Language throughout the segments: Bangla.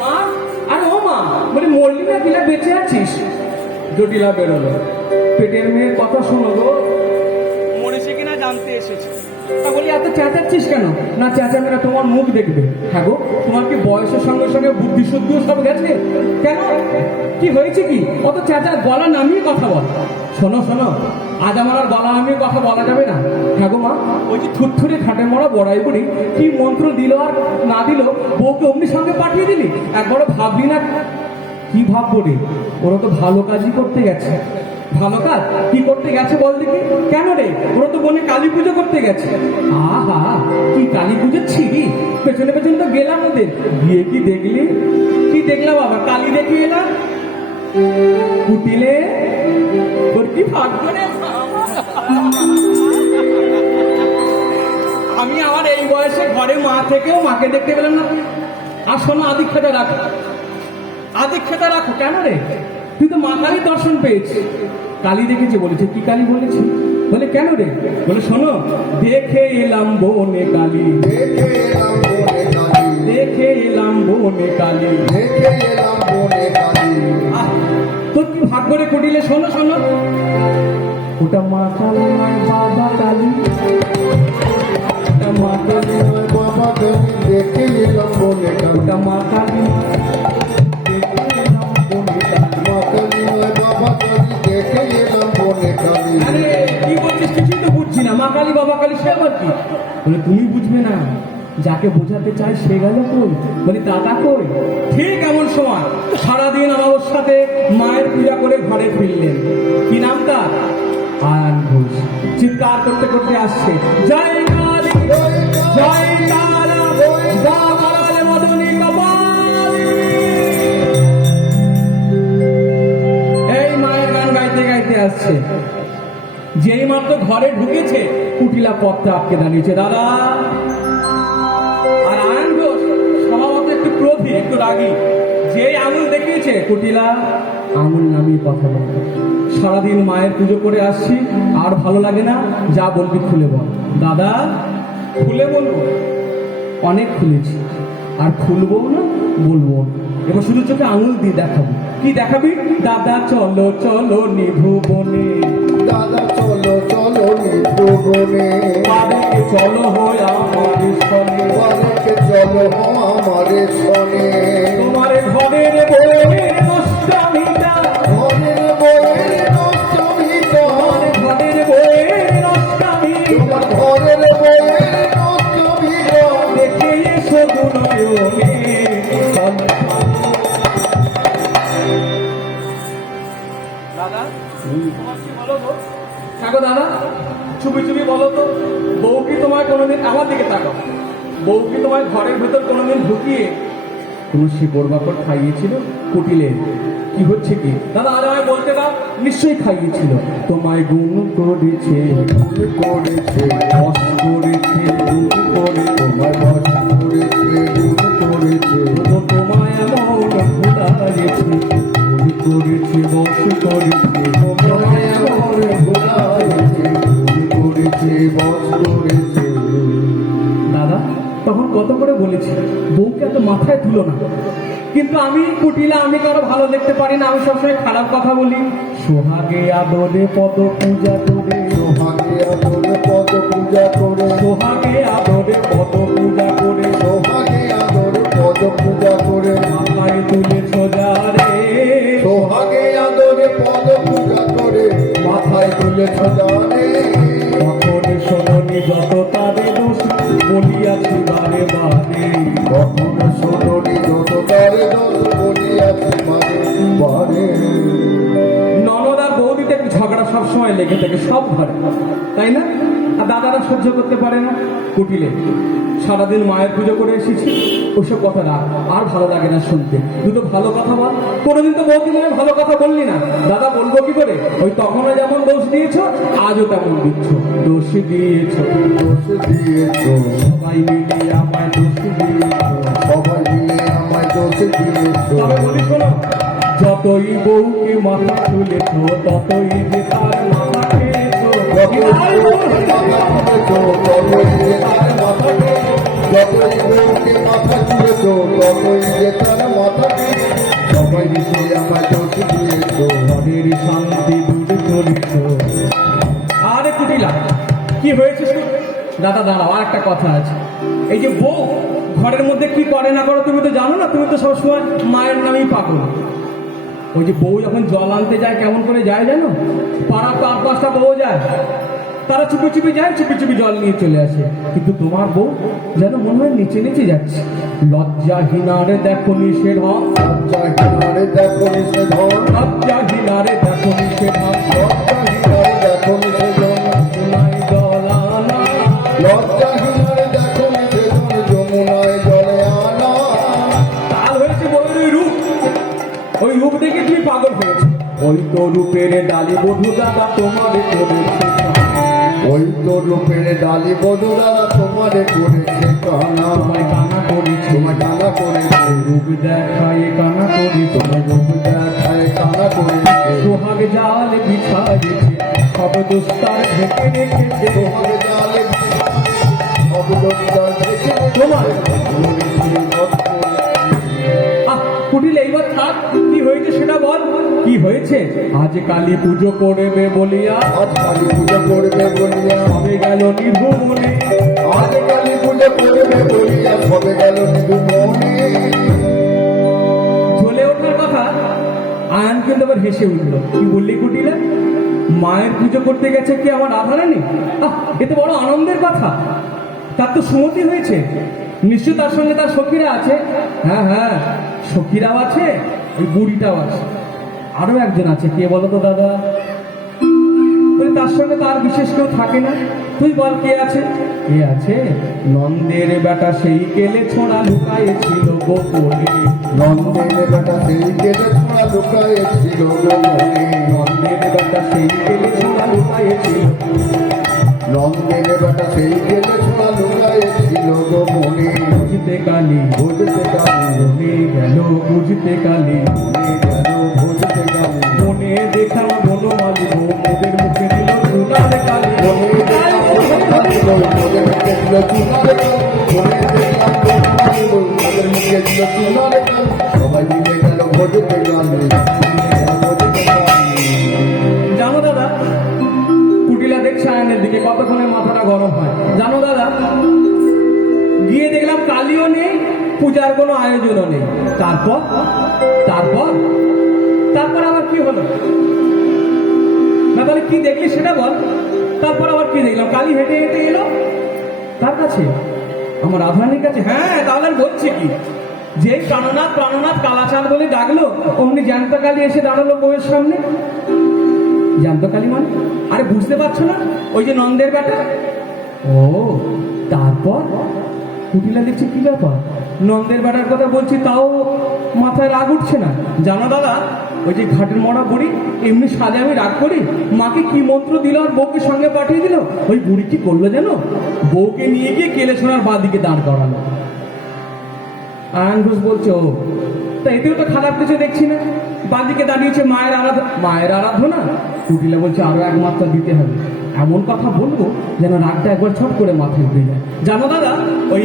মা, আরে ও মা, বলি মরলি না কিনা বেঁচে আছিস? জটিলা বেরোলো, পেটের মেয়ের কথা শোনো গো, মরেছে কিনা জানতে এসেছে। তা বলি এত চেঁচাচ্ছিস কেন? না চেঁচাবে না, তোমার মুখ দেখবে। হ্যাঁ গো, তোমার কি বয়সের সঙ্গে সঙ্গে বুদ্ধি শুদ্ধিও সব গেছে? কেন, কি হয়েছে কি? অত চেঁচা, গলা নামিয়ে কথা বল। শোনো শোনো, আজ আমার আর গলা নামিয়ে কথা বলা যাবে না। হ্যাঁ গো মা, ওই যে থুরথুরে খাটে মরা বড়াই বুড়ি কি মন্ত্র দিল আর না দিল, বউকে অমনি সঙ্গে পাঠিয়ে দিলি, একবারও ভাবলি না? কি ভাববো রে, ওরা তো ভালো কাজই করতে গেছে। ভালো কাজ কি করতে গেছে বল দেখি? কেন রে, ওরা তো বনে কালী পুজো করতে গেছে। আহা, কি কালী পুজো ছিলি, পেছনে পেছনে তো গেলাম ওদের। গিয়ে কি দেখলি? কি দেখলাম বাবা, কালী দেখে এলাম। কুটিলে তোর কি ভাগ্য রে। আমি আমার এই বয়সে ঘরে মা থেকেও মাকে দেখতে পেলাম না। আর শোনো, আদিক্ষেতা রাখো, আদিক্ষেতা রাখো। কেন রে, তুই তো মা কালীর দর্শন পেয়েছি। কালী দেখেছে বলেছে, কি কালী বলেছি? বলে কেন রে? বলে শোনো, দেখে এলাম বনে কালী, দেখে এলাম বনে কালী, দেখে এলাম বনে কালী, দেখে এলাম বনে কালী। তোর কি ভাগ্য রে কুটিলে। শোনো শোনো, ওটা মা কালী নয় বাবা কালী, ওটা মা কালী নয় বাবা কালী, দেখে এলাম বনে কালী। ওটা মা কালী নয়, দেখে এলাম বনে কালী। মা কালী নয় বাবা কালী, দেখে এলাম বনে কালী। আরে কি বলছিস, কিছুই তো বুঝছি না। মা কালী বাবা কালী সে আবার কি? বলে তুমি বুঝবে না, যাকে বোঝাতে চায় সে গেল কই? বলি দাদা কই? ঠিক এমন সময় সারাদিন আমার সাথে মায়ের পূজা করে ঘরে ফিরলেন। কি নাম তার? আয়ন ঘোষ। চিৎকার করতে করতে আসছে, জয় কালী, জয় তারা, জয় মদনী কপালী। এই মায়ের গান গাইতে গাইতে আসছে। যেই মাত্র ঘরে ঢুকেছে, কুটিলা পথটা আটকে দাঁড়িয়েছে। দাদা। আর আয়ন ঘোষ স্বভাবত একটু ক্রোধী, একটু রাগী। যে আঙুল দেখিয়েছে, কুটিলা আঙুল নামিয়ে কথা বলবে। সারাদিন মায়ের পুজো করে আসছি, আর ভালো লাগে না, যা বলবি খুলে বল। দাদা, খুলে বলবো? অনেক খুলেছি, আর খুলবো না, বলবো। এবার শুধু চোখে আঙুল দিয়ে দেখাবো। কি দেখাবি? দাদা চলো চলো নিভু বনে, দাদা চলো চলো নিভুবনে, বাড়িতে চলো হয় আমার সনে, বাড়িতে চলো আমার শনে। তোমার ঘরের বউয়ের নষ্টামিটা, ঘরের বউয়ের নষ্টমিতা, তোমার ঘরের বউয়ের নষ্টামিটা, ঘরের বউয়ের নষ্টমিতা, দেখে এসো দুনয়নে। দাদা, তোমার কি বলো তো? থাকো দাদা, চুপি চুপি বলো তো, বউ কি তোমার কোনোদিন, আমার দিকে তাকাও, বউ কি তোমার ঘরের ভেতর কোনোদিন ঢুকিয়ে কোন শিকড় বাকড় খাইয়েছিল? কুটিলে কি হচ্ছে কি? দাদা আর আমায় বলতে দাও। নিশ্চয়ই খাইয়েছিল। তোমায় গুণ করেছে, গুণ করেছে, বশ করেছে, গুণ করে তোমার বশ করেছে, গুণ করেছে, ও তোমায় এমন ভুলাইছে, গুণ করেছে, বশ করেছে, তোমায় এমন ভুলাইছে, গুণ করেছে, বশ করেছে। দাদা তখন কত করে বলেছি, বউকে এত মাথায় তুলো না। কিন্তু আমি কুটিলা, আমি কারো ভালো দেখতে পারি না, আমি সবসময় খারাপ কথা বলি। সোহাগে আদরে পদ পূজা করে, সোহাগে আদরে পদ পূজা করে, সোহাগে আদরে পদ পূজা করে, সোহাগে আদরে পদ পূজা করে, মাথায় তুলে সোজা রে, সোহাগে আদরে পদ পূজা করে, মাথায় তুলেছ জানে। তখন শোনি যত তারে দোষ বলিয়াছি বারে বারে, কখন শোনি যত তারে দোষ বলিয়াছি বারে বারে। ননদ আর বৌদিতে একটু ঝগড়া সবসময় লেগে থাকে সব ঘরে, তাই না? আর দাদারা সহ্য করতে পারে না। কুটিলে সারাদিন মায়ের পুজো করে এসেছি, ওসব কথা রাখ, আর ভালো লাগে না শুনতে। দুটো ভালো কথা বল। কোনোদিন তো বৌদি মনে ভালো কথা বললি না। দাদা বলবো কি করে? ওই তখনও যেমন দোষ দিয়েছ, আজও তেমন দিচ্ছ। দোষ দিয়েছ, দোষ দিয়েছ, সবাই মিলে আমায় দোষ দিয়েছ, সবাই মিলে আমায় দোষ দিয়েছ। তবে বলি শোনো, যতই বউকে মাথা তুলেছ, ততই যে তার মাথা খেয়েছ। যতই বউকে মাথা তুলেছ, ততই যে তার মাথা খেয়েছ। যতই বউকে মাথা তুলেছ ততই যে তার মাথা সবাই মিশে আমার দোষ দিয়েছ মনের শান্তি দূর করিস। আরে কুটিলা কি হয়েছে শুন? দাদা দাঁড়াও, আর একটা কথা আছে। এই যে বউ ঘরের মধ্যে কি করে না করে তুমি তো জানো না, তুমি তো সবসময় মায়ের নামেই পাগল। ওই যে বউ যখন জল আনতে যায় কেমন করে যায় জানো? পাড়া 4-5টা বউ যায়, তারা চুপি চুপি যায়, চুপি চুপি জল নিয়ে চলে আসে। কিন্তু তোমার বউ যেন মনে হয় নিচে নিচে যাচ্ছে। লজ্জাহীনারে দেখো নিষেধন, লজ্জাহীনারে দেখো নিষেধন, লজ্জাহীনারে দেখো নিষেধন, লজ্জাহীনারে দেখো নিষেধন, যমুনায় জল আনা। লজ্জাহীনারে দেখো নিষেধন, যমুনায় জলে আনা। তাল হয়েছে বড় ওই রূপ, ওই রূপ দেখে তুমি পাগল হয়েছে। ওই তো রূপের ডালি বধূ দাদা তোমারে করেছে, ওই তো রূপের ডালি বধূ দাদা তোমারে করেছে কানা, তোমায় কানা করেছে, তোমার কানা করেছে, রূপ দেখায় কানা করেছে, তোমার রূপ দেখায় কানা করেছে, সোহাগ জাল বিছায়েছে, সব দোস্তার ঢেকে রেখেছে। তোমার জালে অবদস্তার দেখে তোমার তোমার কুটিলে এইবার থাক, কি হয়েছে সেটা বল। কি হয়েছে? আজ কালী পুজো করবে বলিয়া, আজ কালী পুজো করবে বলিয়া, সবে গেল নিধুমনে। আজ কালী পুজো করবে বলিয়া সবে গেল নিধুমনে। জ্বলে ওঠার কথা আয়ন কিন্তু আবার হেসে উঠল। কি বললি কুটিলে? মায়ের পুজো করতে গেছে কি আমার রাধারানী? এ তো বড় আনন্দের কথা। তার তো সুমতি হয়েছে, নিশ্চয় তার সঙ্গে তার সখীরা আছে। হ্যাঁ হ্যাঁ, সখীরাও আছে, ওই বুড়িটাও আছে, আরো একজন আছে। কে বলো তো দাদা? বলে তার সঙ্গে তার বিশেষ কেউ থাকে না। তুই বল কে আছে? কে আছে? নন্দের বেটা সেই কেলে ছোঁড়া লুকায়েছিল গোপনে। নন্দের বেটা সেই গেলে ছোড়া লুকায়েছিল গোপনে, নন্দের বেটা সেই কেলে ছোঁড়া লুকায়েছিল, নন্দের বেটা সেই গেলে ছোড়া লুকায়েছিল গোপনে। বুঝতে কালি বুঝতে কালী মনে গেল, বুঝতে কালি মনে গেল, বুঝতে কালী মনে দেখাম বনমালী মোদের মুখে দিল সোনার কালি। মনে দেখলাম কথা দিল, মোদের মুখে দিল চুনার কাল, মনে দেখলাম কথা দিল, মোদের মুখে দিল চুনার কাল। সবাই মিলে গেল বুঝতে কালী, বুঝতে কালী। জানো দাদা, কুটিলা দেখছে আয়নের দিকে, কতক্ষণে মাথাটা গরম হয় জানো দাদা। গিয়ে দেখলাম কালিও নেই, পূজার কোনো আয়োজনও নেই। তারপর তারপর তারপর আবার কি হলো না? তাহলে কি দেখলি সেটা বল। তারপর আবার কি দেখলাম? কালী হেঁটে হেঁটে এলো তার কাছে, আমার রাধারানীর কাছে। হ্যাঁ, তাহলে আর বলছি কি, যে প্রাণনাথ প্রাণনাথ কালাচাঁদ বলে ডাকলো, অমনি জ্যান্ত কালী এসে দাঁড়ালো বউয়ের সামনে। জ্যান্ত কালী মানে? আরে বুঝতে পারছো না? ওই যে নন্দের বেটা। ও, তারপর কুটিলা দেখছে কি ব্যাপার, নন্দের বেটার কথা বলছি তাও মাথায় রাগ উঠছে না। জানো দাদা, ওই যে ঘাটের মরা বুড়ি এমনি সাজে আমি রাগ করি, মাকে কি মন্ত্র দিল আর বউকে সঙ্গে পাঠিয়ে দিল। ওই বুড়ি কি করলো জানো? বউকে নিয়ে গিয়ে কেলে সোনার বাঁদিকে দাঁড় করালো। আয়ন ঘোষ বলছে, ও তা এতেও তো খারাপ কিছু দেখছি না, বাঁদিকে দাঁড়িয়েছে মায়ের আরাধনা। কুটিলা বলছে আরো এক মাত্রা দিতে হবে, এমন কথা বলবো যেন রাগটা একবার ছট করে মাথায় উঠে যায়। জানো দাদা, ওই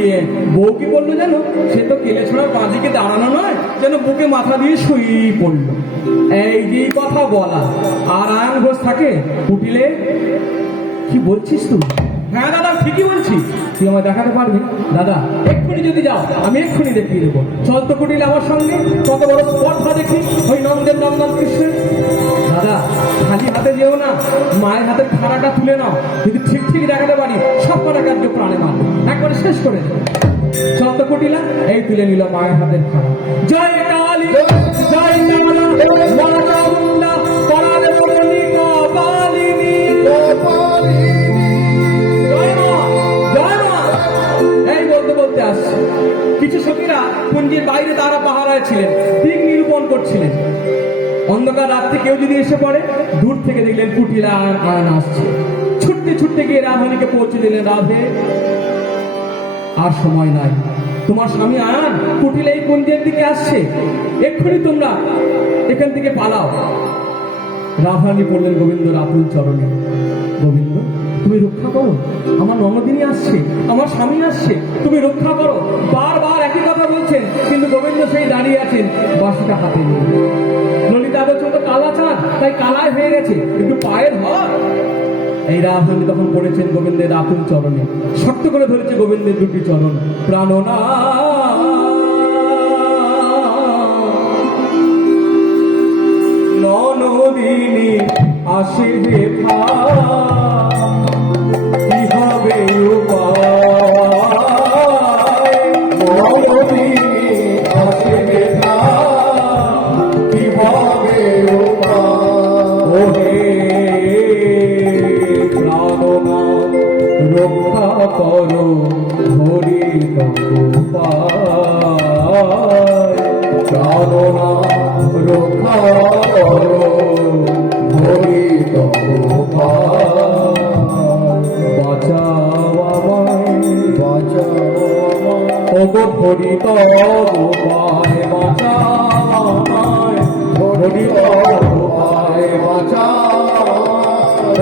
বউ কি বললো জানো? সে তো কেলে ছোড়ার বাঁদিকে দাঁড়ানো নয়, যেন বুকে মাথা দিয়ে শুয়েই পড়লো। এই যে কথা বলা আর আয়ন ঘোষ থাকে। কুটিলে কি বলছিস তুই? হ্যাঁ দাদা, ঠিকই বলছি। তুই আমায় দেখাতে পারবি? দাদা এক্ষুনি যদি যাও আমি এক্ষুনি দেখিয়ে দেবো। চল তো কুটিলে আমার সঙ্গে, কত বড় স্পর্ধা দেখি ওই নন্দের নন্দন কৃষ্ণের। দাদা খালি হাতে যেও না, মায়ের হাতের খাড়াটা তুলে নাও। যদি ঠিক ঠিক দেখাতে পারি সব কটা কার্য প্রাণে মারবো, একবারে শেষ করে দেবো। চল তো কুটিলা। এই তুলে নিল মায়ের হাতের খাড়া। জয় কালী, জয় কালী, মা চামুন্ডা, পরাণে রমণী কপালিনী। এই বলতে বলতে আসছে। কিছু সখীরা কুঞ্জের বাইরে তারা পাহারায় ছিলেন, দিক নিরূপণ করছিলেন। অন্ধকার রাত্রে কেউ যদি এসে পড়ে, দূর থেকে দেখলেন কুটিলা আর আয়ন আসছে। ছুটতে ছুটতে গিয়ে রাধানীকে পৌঁছে দিলেন, রাধে আর সময় নাই, তোমার স্বামী আয়ন কুটিলা এই কুঞ্জের দিকে আসছে, এক্ষুনি তোমরা এখান থেকে পালাও। রাধানী পড়লেন গোবিন্দর আতুল চরণে। গোবিন্দ তুমি রক্ষা করো, আমার ননদিনী আসছে, আমার স্বামী আসছে, তুমি রক্ষা করো। বারবার একই কথা বলছেন, কিন্তু গোবিন্দ সেই দাঁড়িয়ে আছেন বাঁশিটা হাতে নিয়ে। ললিতা বলছে তো কালা চাঁদ, তাই কালায় হয়ে গেছে, একটু পায়ে ধর। এই রাধারানী তখন পড়েছেন গোবিন্দের আতুল চরণে, শক্ত করে ধরেছে গোবিন্দের দুটি চরণ। প্রাণনা ননদিনী আসে হে কি হবে উপায়, ননদিনী আসে হে কি হবে উপায়। ওহে প্রাণনাথ রক্ষা করো হরি তপায়, প্রাণনাথ রক্ষা করো হরি তপায়। বাঁচাও আমায়, বাঁচাও আমায়, ওগো হরি তপায়, বাঁচাও আমায়, হরি তপায় বাঁচাও।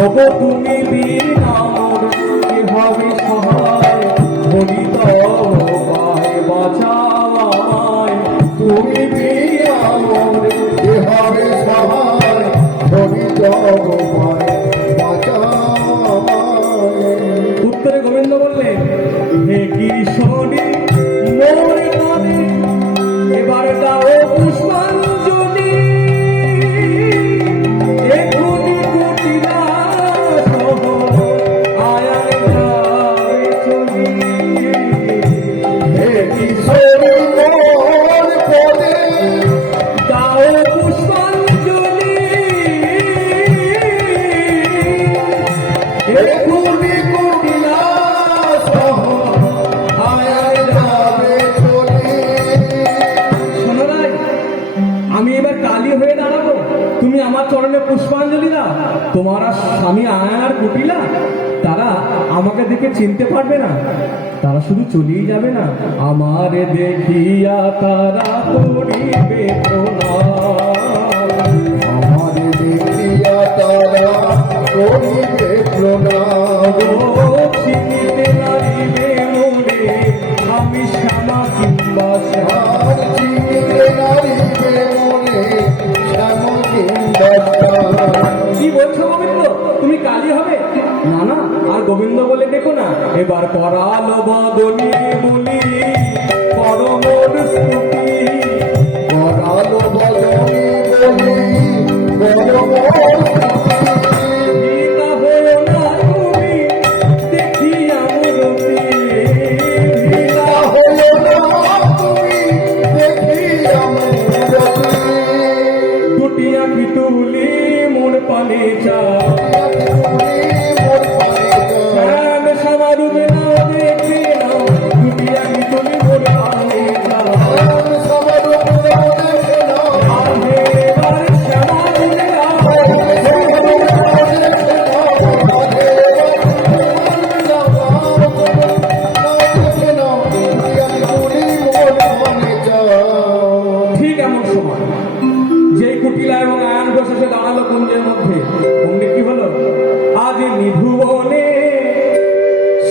ওগো তুমি বিনা মোর কিভাবে সহায়, হরি তপায় বাঁচাও আমায়, তুমি বিনা মোর এভাবে সহায়, হরি তপায় বাঁচাও আমায়। উত্তরে গোবিন্দ বললেন, হে কিশোরী মোর মনে এবার দাও পুষ্পাঞ্জলি, এখুনি কুটিলা সহ আয়ার যাবে চলি। হে কিশোরী মোর পদে দাও পুষ্পাঞ্জলি, এখুনি কুটিলা সহ আয়ার যাবে চলি। শোনো ভাই, আমি এবার কালী হয়ে দাঁড়াবো, তুমি আমার চরণে পুষ্পাঞ্জলি দাও। তোমার আর স্বামী আয়ার কুটিলা, তারা আমাকে দেখে চিনতে পারবে না, তারা শুধু চলেই যাবে না, আমারে দেখিয়া তারা করিবে প্রণাম। আমারে দেখিয়া তারা করিবে প্রণাম। ও চিনিতে নারিবে মোরে, আমি শ্যামা কিংবা শ্যামা। আর চিনিতে নারিবে মনে শ্যামা কিংবা শ্যামা। কি বলছো গোবিন্দ, তুমি কালী হবে? না না, আর গোবিন্দ বলে দেখো না, এবার করালো বদনি বলি পরমর স্তুতি। করালো বদনি বলি পরমর ভিতা হও না তুমি দেখিয়া মূরতি, ভিতা হলো না তুমি দেখিয়া মূরতি। দুটি আঁখি তুলি মোর পানে চা, শ্যাম সমারূপে নাও দেখে নাও, দুটি আঁখি তুলি মোর পানে চা। আহে এবার শ্যামা তুলে নাও, ঠিক এমন সময় যেই কুটিলা এবং আয়ন ঘোষ এসে দাঁড়ালো কুঞ্জের মধ্যে, অমনি কি হলো, আজ নিভুবনে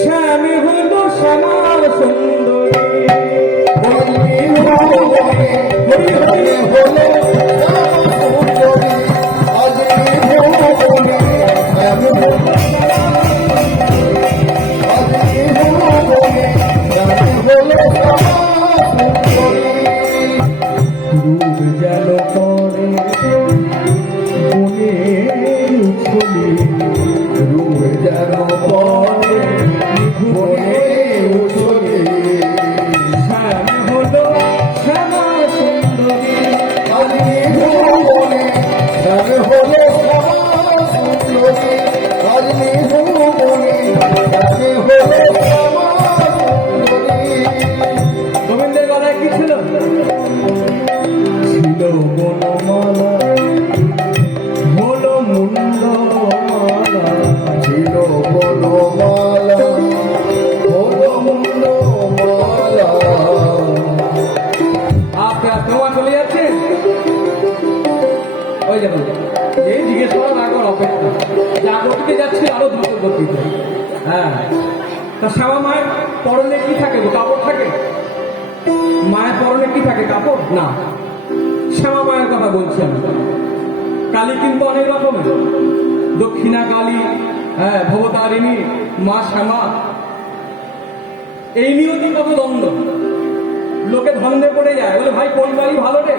শ্যামী হইল শ্যামা সুন্দরী। হরি হরি রূপ যেন করে বনে উছলি, শ্যাম হলো শ্যামা সুন্দরী। গোবিন্দের গলায় কি ছিল? ছিল বনমালা, হলো মুন্ডমালা। ছিল বনমালা, হলো মুন্ডমালা। আপনি তোমার চলে যাচ্ছে ওই যাবেন। এই জিজ্ঞেস করার একবার অপেক্ষা, যা গতিতে যাচ্ছে আরো দ্রুত গতিতে। হ্যাঁ, তা শ্যামা মায়ের পরনে কি থাকে? কাপড় থাকে? মায়ের পরনে কি থাকে? কাপড় না। শ্যামা মায়ের কথা বলছেন। কালী কিন্তু অনেক রকমের, দক্ষিণা কালী, হ্যাঁ, ভবতারিণী, মা শ্যামা, এই নিয়েও তো কত দ্বন্দ্ব। লোকে ধন্দে পড়ে যায়, বলে ভাই কোন কালী ভালো রে,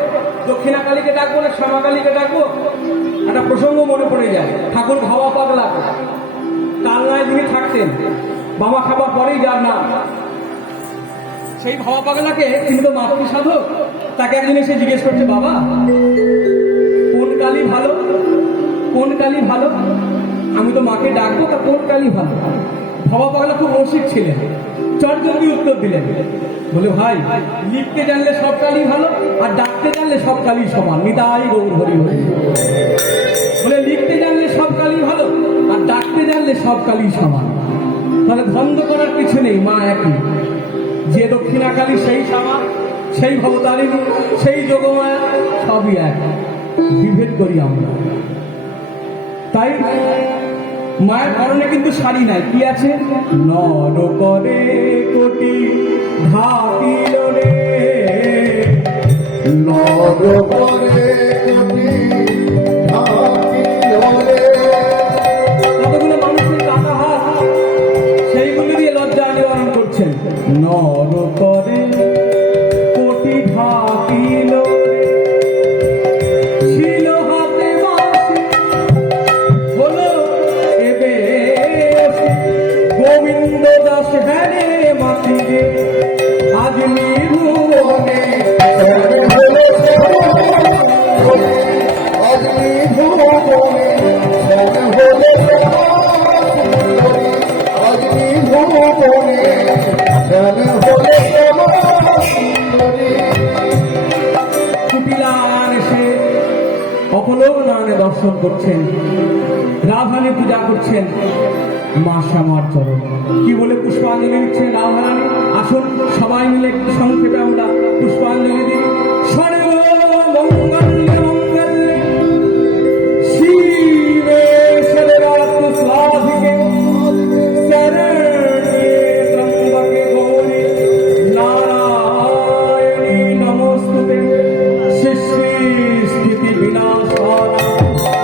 দক্ষিণা কালীকে ডাকবো না শ্যামা কালীকে ডাকবো? একটা প্রসঙ্গ মনে পড়ে যায়, ঠাকুর ভাবা পাগলা কালনায় যিনি থাকতেন, বাবা খাবার পরেই যার নাম, সেই ভাবা পাগলাকে তিনি তো মাতৃ সাধক, তাকে একদিন এসে জিজ্ঞেস করছে, বাবা কোন কালী ভালো, কোন কালী ভালো, আমি তো মাকে ডাকবো, তা কোন কালী ভালো? ভাবা পাগলা খুব রসিক ছিলেন, চটজলদি উত্তর দিলেন, বলে ভাই লিখতে জানলে সব কালী ভালো, আর ডাকতে জানলে সব কালী সমান, নিতাই গৌর হরি হরি। বলে লিখতে জানলে সব কালী ভালো, আর ডাকতে জানলে সব কালী সমান। তাহলে দ্বন্দ্ব করার কিছু নেই, মা একই। যে দক্ষিণা কালী সেই শ্যামা, সেই ভবতারিণী, সেই যোগমায়া, সবই এক, বিভেদ করি আমরা। তাই মায়ের পরনে কিন্তু শাড়ি নাই, কি আছে? নর করে কোটি ঢাকিল রে, নর করে কোটি ঢাকিল রে। কতগুলো মানুষের কাটা হাত, সেইগুলি দিয়ে লজ্জা নিবারণ করছেন। নর করে কোটি ঢাকিল রে, ছিল হাতে বাঁশি, হলো এবে গোবিন্দ দাস হ্যারে মাটি রে, আজ নিভুবনে কুটিলান এসে অপলোক নামে দর্শন করছেন, রাধারানী পূজা করছেন, মা শ্যামার চরণ কি বলে পুষ্পাঞ্জলি দিচ্ছেন রাধারানী। আসুন সবাই মিলে একটু সংক্ষেপে আমরা পুষ্পাঞ্জলি দিই। সর্বমঙ্গলে মঙ্গলে শিবে সর্বার্থ সাধিকে, শরণ্যে ত্র্যম্বকে গৌরি নারায়ণী নমস্তুতে, সৃষ্টি স্থিতি বিনাশায়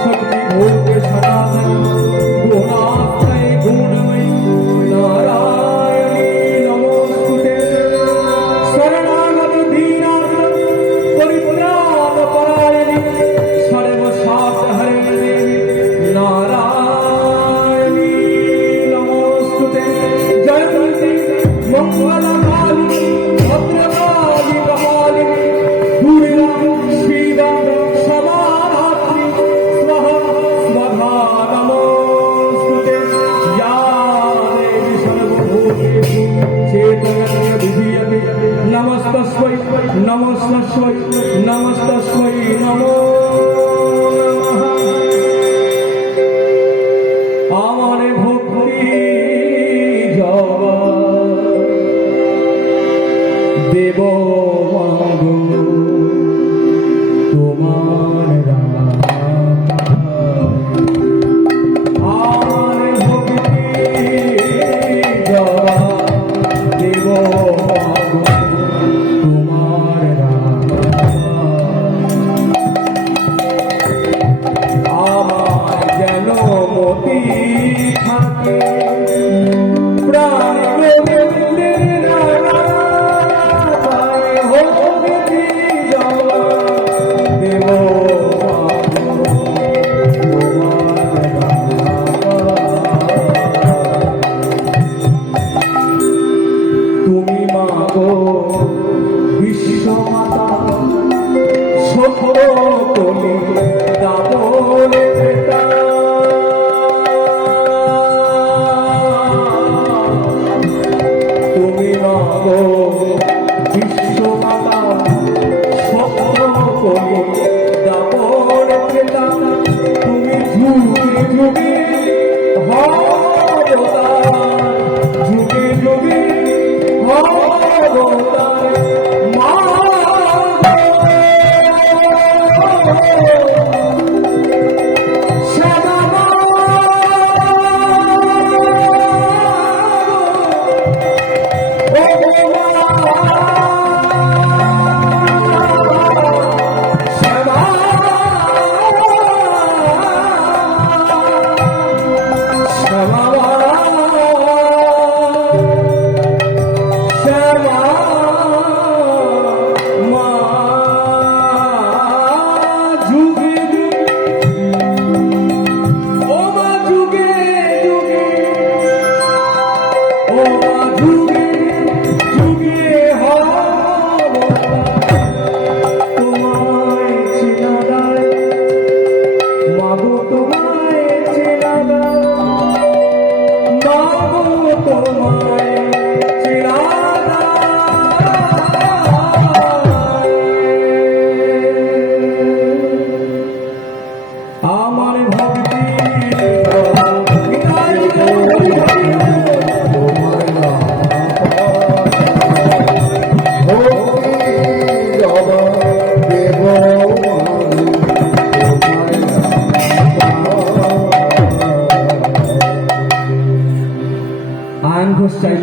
শক্তি ভোগ্য সনাতন গুণাশ্রয় গুণময়ী নারায়ণী নমস্তুতে, শরণাগত দীনার্থ পরিত্রাণ পরায়ণী সর্বশাস্ত্রহরিণী দেবী নারায়ণী নমস্তুতে, জয়ন্তী মঙ্গলকালী ভদ্রকালী কপালিনী দুর্গা শিবা সমাধাত্রী স্বাহা স্বাহা নমস্তুতে, या देवी सर्वभूतेषु चेतनया विधीयते, नमस्तस्मै नमस्तस्मै नमस्तस्मै नमो नमः। আমার ভক্তি জগৎ দেব মাগো তোমার রাম, আমার ভক্তি জগৎ দেব মাগো তোমার রাম।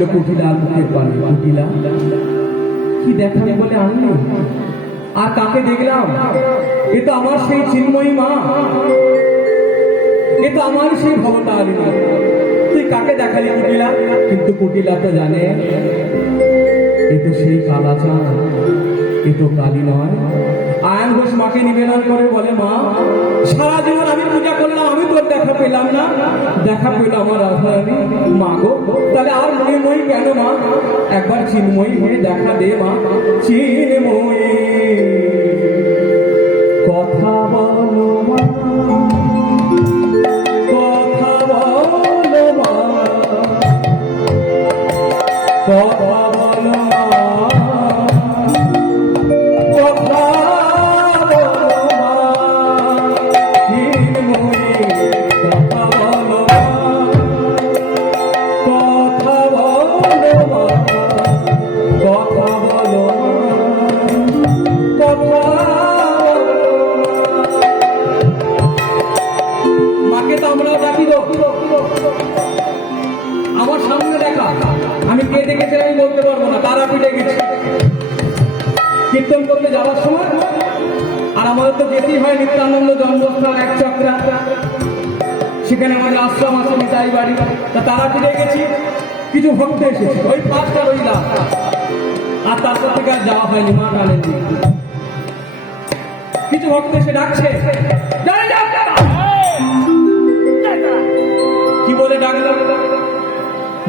চাইলো কুটিলা মুখের পানি। কুটিলা কি দেখাবে বলে আনলি? আর কাকে দেখলাম? এ তো আমার সেই চিন্ময়ী মা, এ তো আমার সেই ভবতারিণী। তুই কাকে দেখালি কুটিলা? কিন্তু কুটিলা তো জানে এ তো সেই কালাচাঁদ, এ তো কালী নয়। আয়ন ঘোষ মাকে নিবেদন করে বলে, মা সারা জীবন আমি পূজা করলাম, আমি তোর দেখা পেলাম না, দেখা পেল আমার রাধারানী। মা গো তাহলে আর মণিময়ী কেন মা? একবার চিন্ময়ী হয়ে দেখা দে মা। চিন্ময়ী কথা বলো মা, কথা বলো মা, কথা বলো মা, কথা বলো মা। চিন্ময়ী কথা বলো মা, কথা বলো মা, কথা বলো মা, কথা। মাকে তো আমরাও ডাকি গো, আমার সামনে দেখা। আমি কে ডেকেছি আমি বলতে পারবো না, তারাপীঠে গেছি কীর্তন করতে যাওয়ার সময়। আর আমাদের তো যেতেই হয় নিত্যানন্দ জন্মস্থান এক চক্রা, সেখানে আমাদের আশ্রম আছে নিতাই বাড়ি। তা তারাপীঠে গেছি, কিছু ভক্ত এসেছে, ওই পাঁচটা রইলাম। আর তারপর থেকে আর যাওয়া হয়নি, মা টানেননি। কিছু ভক্ত এসে ডাকছে, কি বলে ডাকলো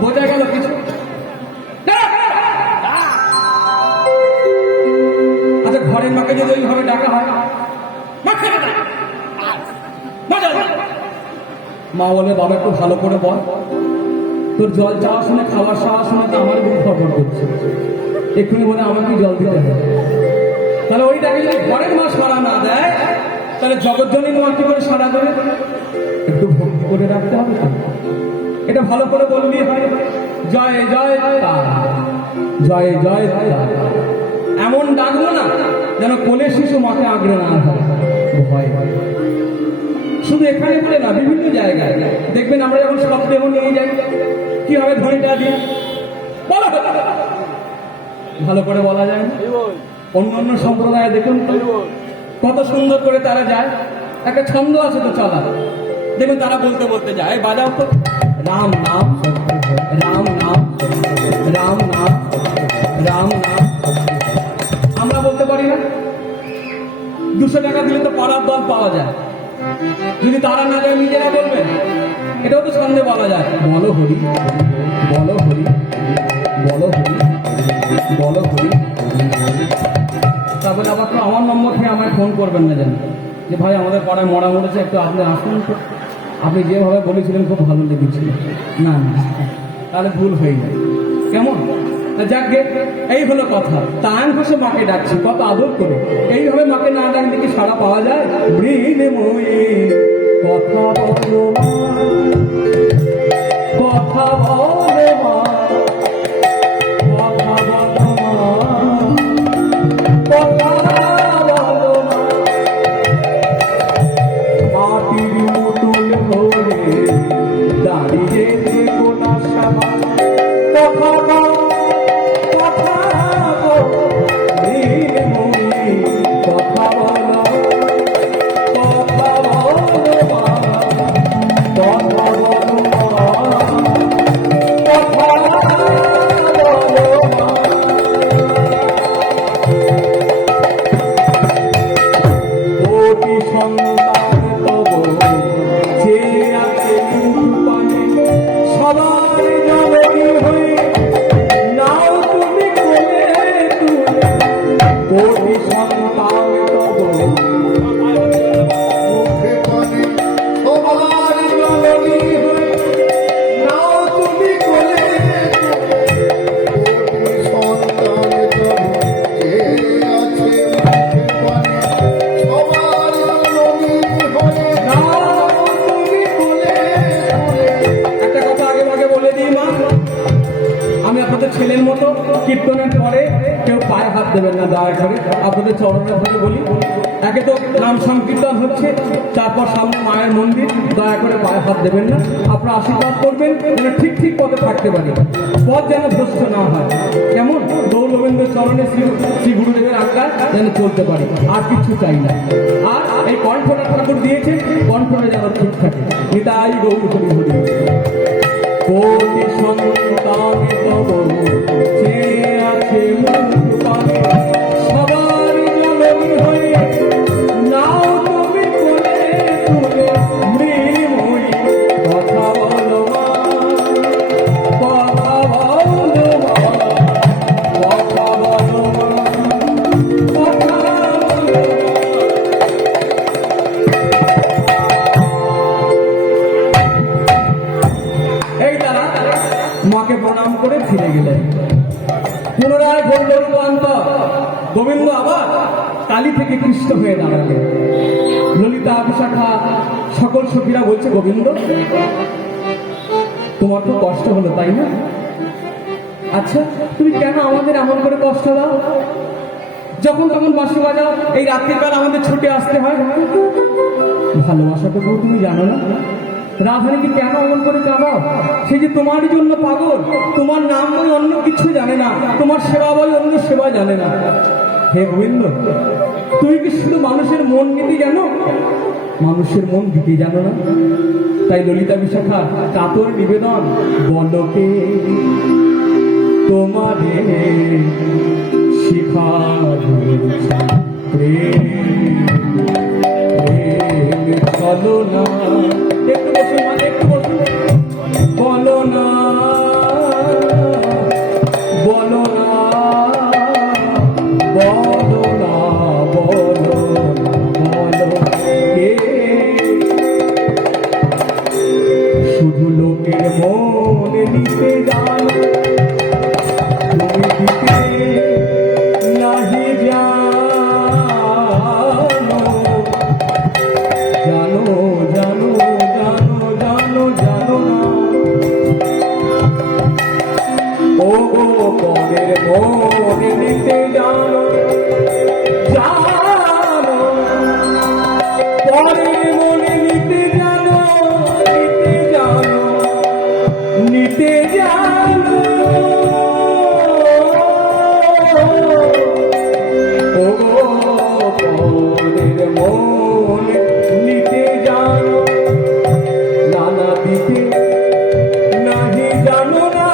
বোঝা গেল কিছু? আচ্ছা ঘরের মাকে যদি ওইভাবে ডাকা হয়, মা বলে, বাবা একটু ভালো করে বল, তোর জল চাওয়া শুনে খাবার চাওয়া শুনে তো আমার বুক ফরফর করছে, এক্ষুনি বলে আমাকে জল দিতে হবে। তাহলে ওইটাকে যদি ঘরের মা সাড়া না দেয়, তাহলে জগৎজনীর মা কি করে সাড়া দেবে? একটু ভক্তি করে রাখতে হবে তো। এটা ভালো করে বললেই হয়, জয় জয় তারা, জয় জয় তারা। এমন ডাকবো না যেন কোলে শিশু মাকে আঁকড়ে না হয় ভয়। শুধু এখানে বলে না, বিভিন্ন জায়গায় দেখবেন আমরা যখন সব দেহ নিয়ে যাই, কি হবে ধ্বনিটা দিয়ে বলো, ভালো করে বলা যায় না। অন্য অন্য সম্প্রদায়ে দেখুন কত সুন্দর করে তারা যায়, একটা ছন্দ আছে তো চলা, দেখুন তারা বলতে বলতে যায়, বাজাও তো রাম নাম, রাম নাম, রাম নাম, রাম নাম। আমরা বলতে পারি না? 200 টাকা দিলে তো পাড়ার দল পাওয়া যায়, যদি তারা না যায় নিজেরা বলবেন, এটাও তো সন্দেহ বলা যায়। বলো হরি, বলো হরি, বলো হরি, বলো হরি। তারপরে আবার তো আমার নম্বর থেকে আমায় ফোন করবেন না জানি, যে ভাই আমাদের পাড়ায় মরা মরেছে, একটু আপনি আসুন তো, আপনি যেভাবে বলেছিলেন খুব ভালো লেগেছিল। না না, তাহলে ভুল হয়ে যায়। কেমন? যাকে এই হলো কথা। তান ঘোষে মাকে ডাকছি কত আদর করে, এইভাবে মাকে না ডাকলে কি সাড়া পাওয়া যায়? মৃন্ময়ী কথা বলো মা, কথা বলো মা, কথা বলো মা, কথা বলো মা। মাটির মুটুল ভরে দাঁড়িয়ে থেকো না শ্যামা, কথা বলো, কথা বলো মৃন্ময়ী, কথা বলো, কথা বলো মা, কথা বলো দেবেন না দয়া করে, আপনাদের চরণের ধরে বলি। একে তো নাম সংকীর্তন হচ্ছে, তারপর সামনে মায়ের মন্দির, দয়া করে পায়ে হাত দেবেন না। আপনারা আশীর্বাদ করবেন যেন ঠিক ঠিক পথে থাকতে পারি, পথ যেন ভ্রষ্ট না হয়। কেমন গৌর গোবিন্দ চরণে শ্রী গুরুদেবের আজ্ঞায় যেন চলতে পারি, আর কিছু চাই না। আর এই কণ্ঠটা ঠাকুর দিয়েছে, কণ্ঠটা যেন ঠিক থাকে। নিতাই গৌর হরি হরি। কোটি সন্তান তব চেয়ে আছে মুখ পানে, সবার জননী হয়ে নাও তুমি কোলে তুলে মৃন্ময়ী। কথা বলো মা, কথা বলো মা, কথা বলো মা, কথা বলো মা। এই তারা মাকে প্রণাম করে ফিরে গেলেন। পুনরায় বলল রূপান্তর, গোবিন্দ আবার কালী থেকে কৃষ্ণ হয়ে দাঁড়ালেন। ললিতা বিশাখা সকল সখীরা বলছে, গোবিন্দ তোমার তো কষ্ট হলো তাই না? আচ্ছা তুমি কেন আমাদের এমন করে কষ্ট দাও? যখন তখন বাঁশি বাজাও, এই রাত্রিবেলা আমাদের ছুটে আসতে হয়। ভালোবাসাটা তুমি জানো না? রাধানীকে কেন অমন করে কাঁদাও? সে যে তোমারই জন্য পাগল, তোমার নাম বলে অন্য কিছু জানে না, তোমার সেবা বলে অন্য সেবা জানে না। হে গোবিন্দ, তুমি কি শুধু মানুষের মন নিতে জানো, মানুষের মন দিতে জানো না? তাই ললিতা বিশাখা কাতর নিবেদন, বলকে তোমারে শিখাবো প্রেম চলো না। একটু বসুন মানে, একটু বসুন। বলো না, বলো না, বলো না, বলো না, বলো কে শুধু লোকের মন নিতে জানো, তুমি দিতে নাহি জানো। জানো জানো জানো জানো জানো না, ও গো পরের মন নিতে জানো, জানো পরের মন নিতে জানো, নিতে জানো, নিতে জানো। ও গো পরের মন নিতে জানো, নানা দিতে নাহি জানো না,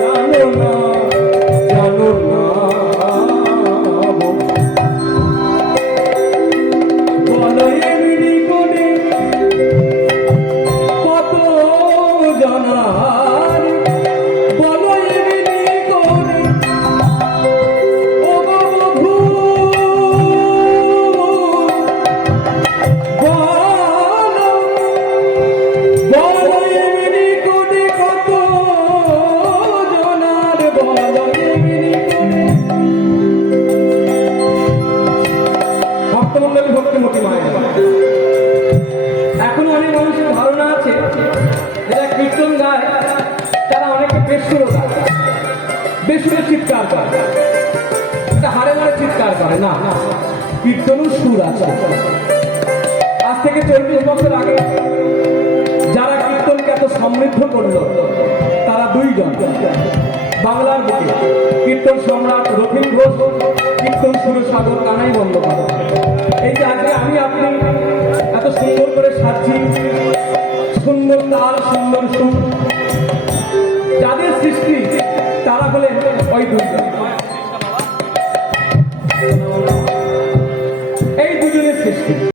জানো না, জানো না। বলো এমনি করে কত জনার, বলো এমনি করে ও গো বধূ, বলো বলো এমনি করে কত জনার, বলো এমনি করে। ভক্তমন্ডলী ভক্তিমতী মায়ের, এখনো অনেক মানুষের ধারণা আছে যারা কীর্তন গায় তারা অনেকে বেসুরো গায়, বেসুরে চিৎকার করে, এটা হারে হারে চিৎকার করে না। কীর্তনও সুর আছে। আজ থেকে 40 বছর আগে যারা কীর্তনকে এত সমৃদ্ধ করলো তারা দুইজন। বাংলার বুকে কীর্তন সম্রাট রথীন ঘোষ, কীর্তন সুরসাগর কানাই বন্দ্যোপাধ্যায়। এই যে আজকে আমি আপনি এত সুন্দর করে সাজছি, সুন্দর তাল, সুন্দর সুর, যাদের সৃষ্টি তারা হলেন ওই দুইজন।